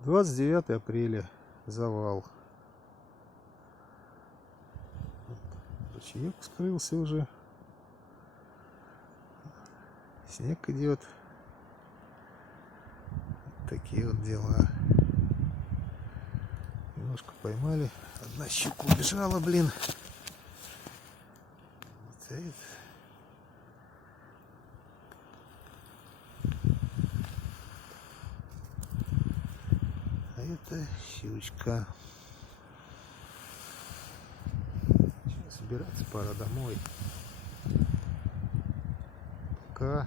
29 апреля. Завал. Ручеек скрылся уже. Снег идет. Такие вот дела. Немножко поймали. Одна щука убежала, блин. Вот это. А это щучка. Сейчас собираться пора домой. Пока.